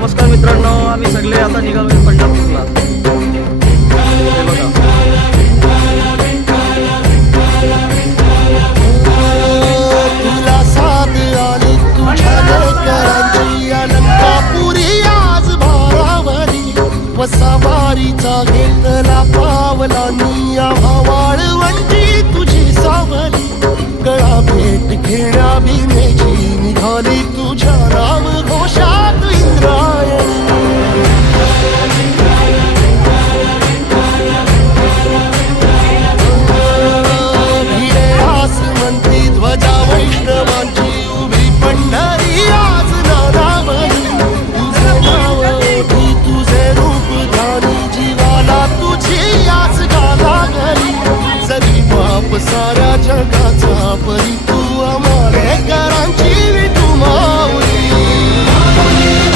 नमस्कार मित्रांनो, आम्ही सगळे आता निघालो पंढरपूरला। हे बघा, तुला साथ आली तुझ्या लेकरांची अलंकापुरी आज भारावरी, वसावारीचा घेतला पावला निया